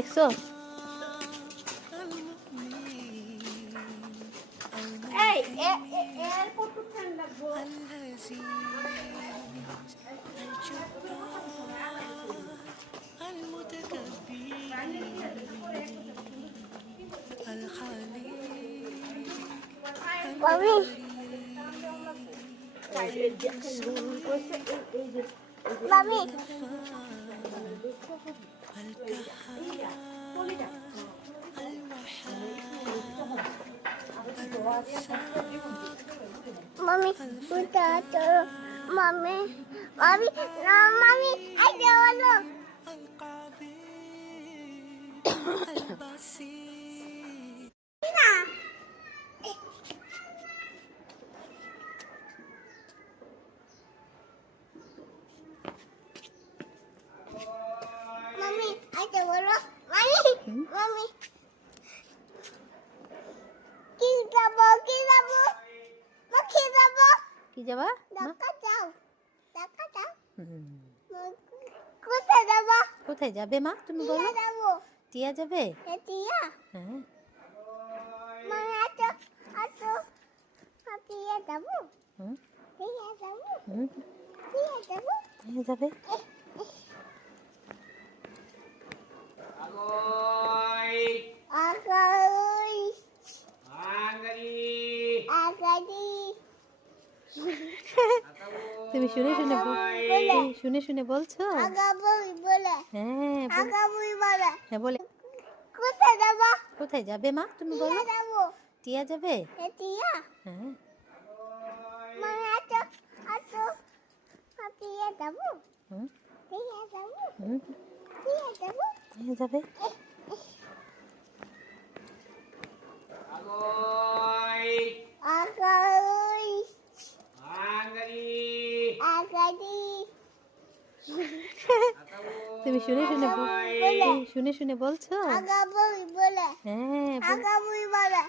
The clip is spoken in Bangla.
দেখছো? Mami. Mami. Mami, udah terus. Mami, mami, nah mami, ayo lo. Nah. Mami, ayo lo. Mami, mami. Kita bo. Kita bo. কি যাবা? Dekat jauh. হুম। কোথায় যাবো? কোথায় যাবে মা তুমি বলো? টিয়া যাবো। টিয়া যাবে? টিয়া? হ্যাঁ। মানে আছো টিয়া যাবো? হুম। টিয়া যাবো? হুম। টিয়া যাবো? হ্যাঁ যাবে। তুমি শুনে শুনে বলছো? হ্যাঁ হ্যাঁ বলে। কোথায় যাবো? কোথায় যাবে মা তুমি বলো? টিয়া যাবো। টিয়া যাবে? টিয়া? হ্যাঁ। মানে আছো টিয়া যাবো? হুম। টিয়া যাবো? হুম। টিয়া যাবো? হ্যাঁ যাবে। তুমি শুনে বলছো? হ্যাঁ হ্যাঁ বলে।